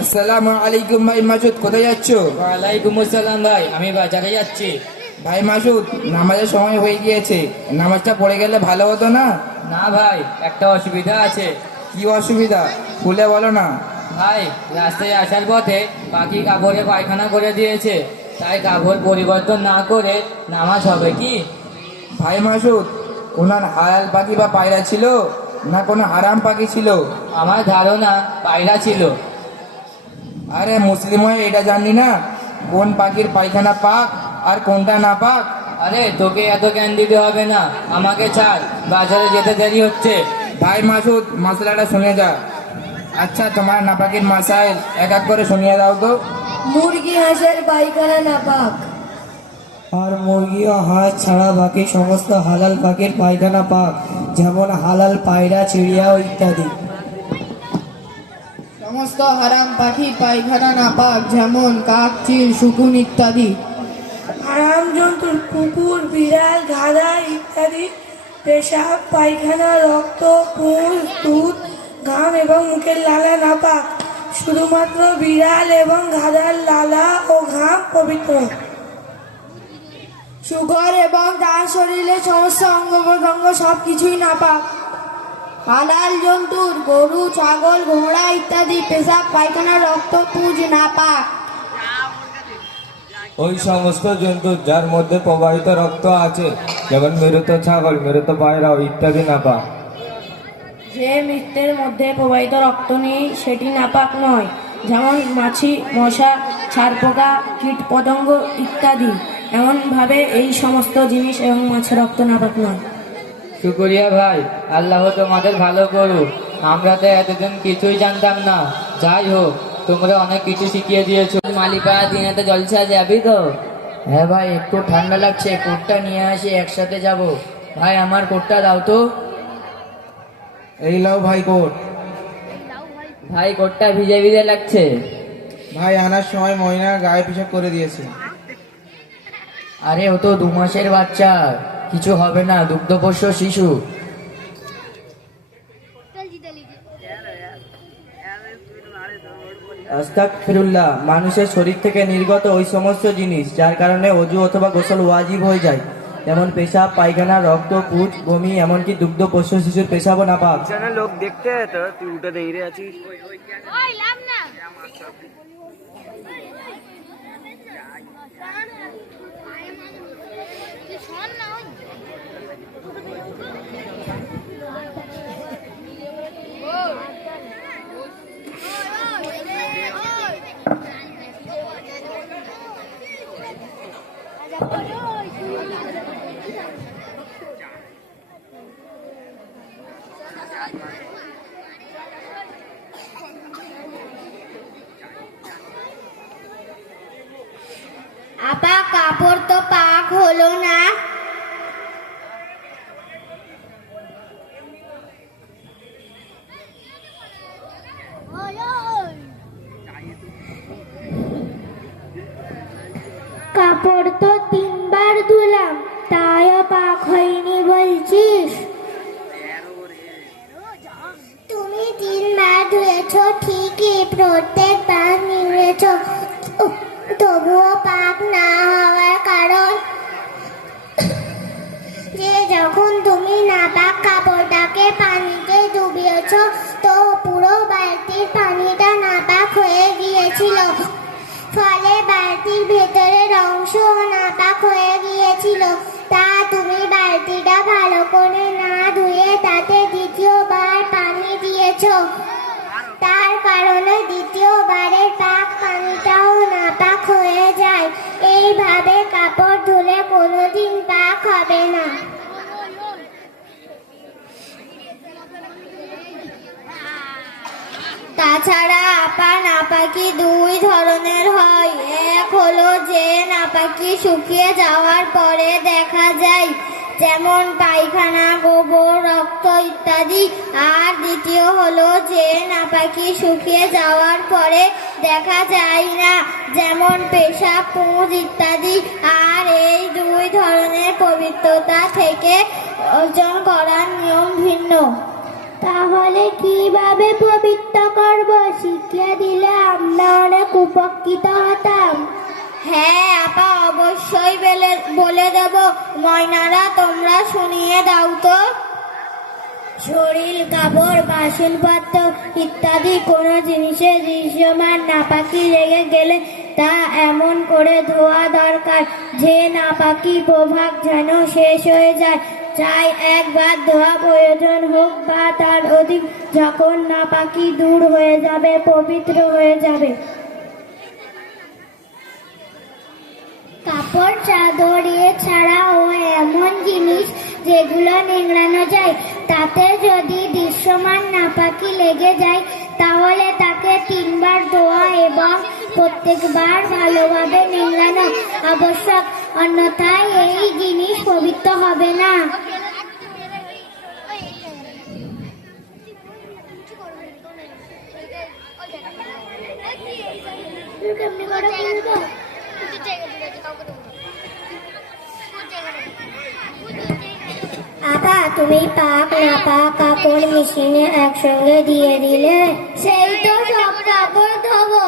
আসসালামু আলাইকুম ভাই মাসুদ, কোথায় যাচ্ছ? ওয়ালাইকুম আসসালাম ভাই, আমি বাজারে যাচ্ছি। ভাই মাসুদ, নামাজের সময় হয়ে গিয়েছে, নামাজটা পড়ে গেলে ভালো হতো না? না ভাই, একটা অসুবিধা আছে। কি অসুবিধা, খুলে বলো না। ভাই, রাস্তায় আসার পথে পাখি কাপড়ে পায়খানা করে দিয়েছে, তাই কাপড় পরিবর্তন না করে নামাজ হবে কি? ভাই মাসুদ, কোনো হালাল পাখি বা পায়রা ছিল না কোনো হারাম পাখি ছিল? আমার ধারণা পায়রা ছিল। আরে মুসলিম হয়ে এটা জানলি না কোন পাখির পায়খানা পাক আর কোনটা না পাক? আরে তোকে এত জ্ঞান দিতে হবে না, আমাকে ছাড়, বাজারে যেতে দেরি হচ্ছে। ভাই মাসুদ, মশলাটা শুনে যা। আচ্ছা, তোমার নাপাকির মাসাইল এক এক করে শুনিয়ে দাও তো। মুরগি হাঁসের পায়খানা নাপাক। আর মুরগি ও হাঁস ছাড়া বাকি সমস্ত হালাল পাখির পায়খানা পাক, যেমন হালাল পায়রা, চিড়িয়া ও ইত্যাদি। সমস্ত হারাম পাখি পায়খানা নাপাক, যেমন কাক, চিল, শকুন ইত্যাদি। হারাম জন্তুর কুকুর, বিড়াল, গাধা ইত্যাদি পেশাব, পায়খানা, রক্ত, পুঁজ, দুধ, ঘাম এবং মুখের লালা নাপাক। শুধুমাত্র বিড়াল এবং গাধার লালা ও ঘাম পবিত্র। শুকর এবং তার শরীরে সমস্ত অঙ্গ প্রত্যঙ্গ সবকিছুই নাপাক। হালাল জন্তুর গরু, ছাগল, ঘোড়া ইত্যাদি পেশাব, পায়খানা, রক্ত, পুঁজ নাপাক। ওই সমস্ত জন্তু যার মধ্যে প্রবাহিত রক্ত আছে, যেমন মৃত ছাগল, মৃত পায়রা ইত্যাদি নাপাক। যে মৃতের মধ্যে প্রবাহিত রক্ত নেই সেটি নাপাক নয়, যেমন মাছি, মশা, ছারপোকা, কীট পতঙ্গ ইত্যাদি। এমনভাবে এই সমস্ত জিনিস এবং মাছের রক্ত নাপাক নয়। শুকরিয়া ভাই, আল্লাহ তোমাদের ভালো করুক। আমরা তো এতদিন কিছুই জানতাম না। যাই হোক, তোমরা অনেক কিছু শিখিয়ে দিয়েছো। মালিপাড়া দিনে তো জলসা যাবি তো? হ্যাঁ ভাই, একটু ঠান্ডা লাগছে, কোটটা নিয়ে আসি, একসাথে যাব। ভাই, আমার কোটটা দাও তো। এই লাও ভাই কোট। ভাই, কোটটা ভিজে ভিজে লাগছে। ভাই, আনার সময় ময়না গায়ে পিছাব করে দিয়েছে। আরে ও তো 2 মাসের বাচ্চা, কিছু হবে না, দুগ্ধপোষ্য শিশু। আস্তাগফিরুল্লাহ, মানুষের শরীর থেকে নির্গত ওই সমস্ত জিনিস যার কারণে অজু অথবা গোসল ওয়াজিব হয়ে যায়, যেমন পেশাব, পায়খানা, রক্ত, পুঁজ, বমি, এমনকি দুগ্ধ পোষ্য শিশুর পেশাবও নাপাক। লোক দেখতে তো তুই উঠে দেখে আছিস। আপা, কাপড় তো পাক হলো না। কাপড় তো 3 বার ধুলাম, তাও পাক হয়নি বলছিস? তুমি 3 বার ধুয়েছ ঠিকই, প্রত্যেকবার নিয়েছ, তবুও পাক না হওয়ার কারণ যে যখন তুমি নাপাক কাপড়টাকে পানিতে ডুবিয়েছ, তো পুরো বালতির পানিটা নাপাক হয়ে গিয়েছিল, ফলে বালতির ভেতরের অংশ নাপাক হয়ে গিয়েছিল। তা তুমি বালতিটা ভালো করে না ধুয়ে তাতে দ্বিতীয়বার পানি দিয়েছ, তার কারণে দ্বিতীয়বারের পাক পানিটাও নাপাক হয়ে যায়। এইভাবে কাপড় ধুলে কোনোদিন পাক হবে না। তাছাড়া আপা, নাপাকি 2 ধরনের হয়। এক হলো যে নাপাকি শুকিয়ে যাওয়ার পরে দেখা যায়, যেমন পায়খানা, গোবর, রক্ত ইত্যাদি। আর দ্বিতীয় হলো যে নাপাকি শুকিয়ে যাওয়ার পরে দেখা যায় না, যেমন পেশাব, পুঁজ ইত্যাদি। আর এই 2 ধরনের পবিত্রতা থেকে অর্জন করার নিয়ম ভিন্ন। তাহলে কিভাবে পবিত্র করব শিখিয়ে দিলে আম্মা। আমরা অনেক উপকৃত হতাম। হ্যাঁ আপা, অবশ্যই বলে দেব। ময়নারা, তোমরা শুনিয়ে দাও তো। শরীর, কাপড়, বাসনপত্র ইত্যাদি কোনো জিনিসে দৃশ্যমান নাপাকি লেগে গেলে তা এমন করে ধোয়া দরকার যে নাপাকি প্রভাব যেন শেষ হয়ে যায়। চাই একবার ধোয়া প্রয়োজন হোক বা তার অধিক, যখন নাপাকি দূর হয়ে যাবে, পবিত্র হয়ে যাবে। কাপড়, চাদর ছাড়াও এমন জিনিস যেগুলো নিংড়ানো যায়, তাতে যদি দৃশ্যমান নাপাকি লেগে যায় তাহলে তাকে 3 বার ধোয়া এবং প্রত্যেকবার ভালোভাবে নিংড়ানো আবশ্যক, অন্যথায় এই জিনিস পবিত্র হবে না। আপা, তুমি পাক নাপাক কাপড় মেশিনে একসঙ্গে দিয়ে দিলে, সেই তো সব কাপড় ধোবো।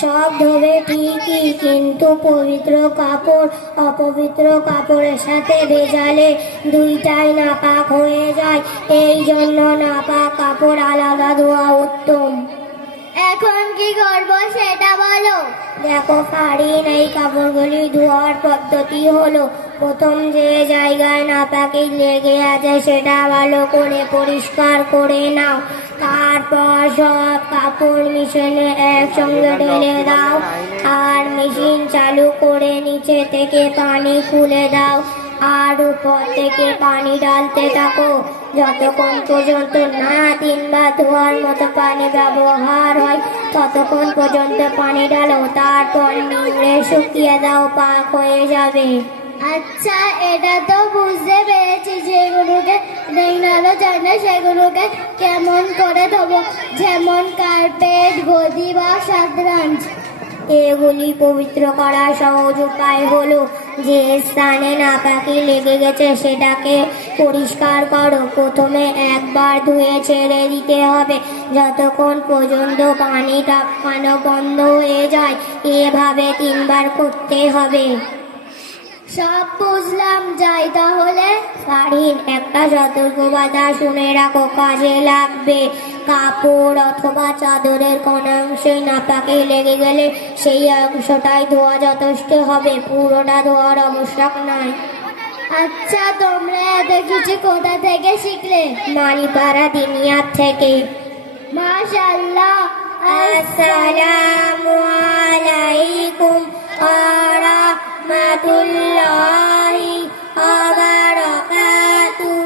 সব ধোবে ঠিকই, কিন্তু পবিত্র কাপড় অপবিত্র কাপড়ের সাথে ভেজালে দুইটাই নাপাক হয়ে যায়। এই জন্য নাপাক কাপড় আলাদা ধোয়া উত্তম। এখন কি করবো সেটা বলো। দেখো ফারিন, এই কাপড়গুলি ধোয়ার পদ্ধতি হলো, প্রথম যে জায়গায় নাপাকি লেগে আছে সেটা ভালো করে পরিষ্কার করে নাও। তারপর সব কাপড় মেশিনে একসঙ্গে ঢেলে দাও আর মেশিন চালু করে নিচে থেকে পানি খুলে দাও আর উপর থেকে পানি ঢালতে থাকো যতক্ষণ পর্যন্ত না 3 বার ধোয়ার মতো পানি ব্যবহার হয় ততক্ষণ পর্যন্ত পানি ঢালো। তারপর নিংড়ে শুকিয়ে দাও, পাক হয়ে যাবে। আচ্ছা, এটা তো বুঝতে পেরেছি। যেগুলোকে নিংড়ানো যায় না সেগুলোকে কেমন করে ধোবো, যেমন কার্পেট, গদি বা সাদরাঞ্চ। এগুলি পবিত্র করার সহজ উপায় হলো, যে স্থানে নাপাকি লেগে গেছে সেটাকে পরিষ্কার করো। প্রথমে একবার ধুয়ে ছেড়ে দিতে হবে যতক্ষণ পর্যন্ত পানি টপকানো বন্ধ হয়ে যায়। এভাবে 3 বার করতে হবে। সব বুঝলাম, যাই তাহলে। ফারিন, একটা সতর্কবার্তা শুনে রাখো, কাজে লাগবে। কাপড় অথবা চাদরের কোন অংশে নাপাকি লেগে গেলে সেই অংশটাই ধোয়া যথেষ্ট হবে, পুরোটা ধোয়ার আবশ্যক নয়। আচ্ছা, তোমরা এত কিছু কোথা থেকে শিখলে? মালিপাড়া দিনিয়ার থেকে। মাশাআল্লাহ। আসসালামু আলাইকুম ওয়া রাহমাতুল্লাহি ওয়া বারাকাতুহু।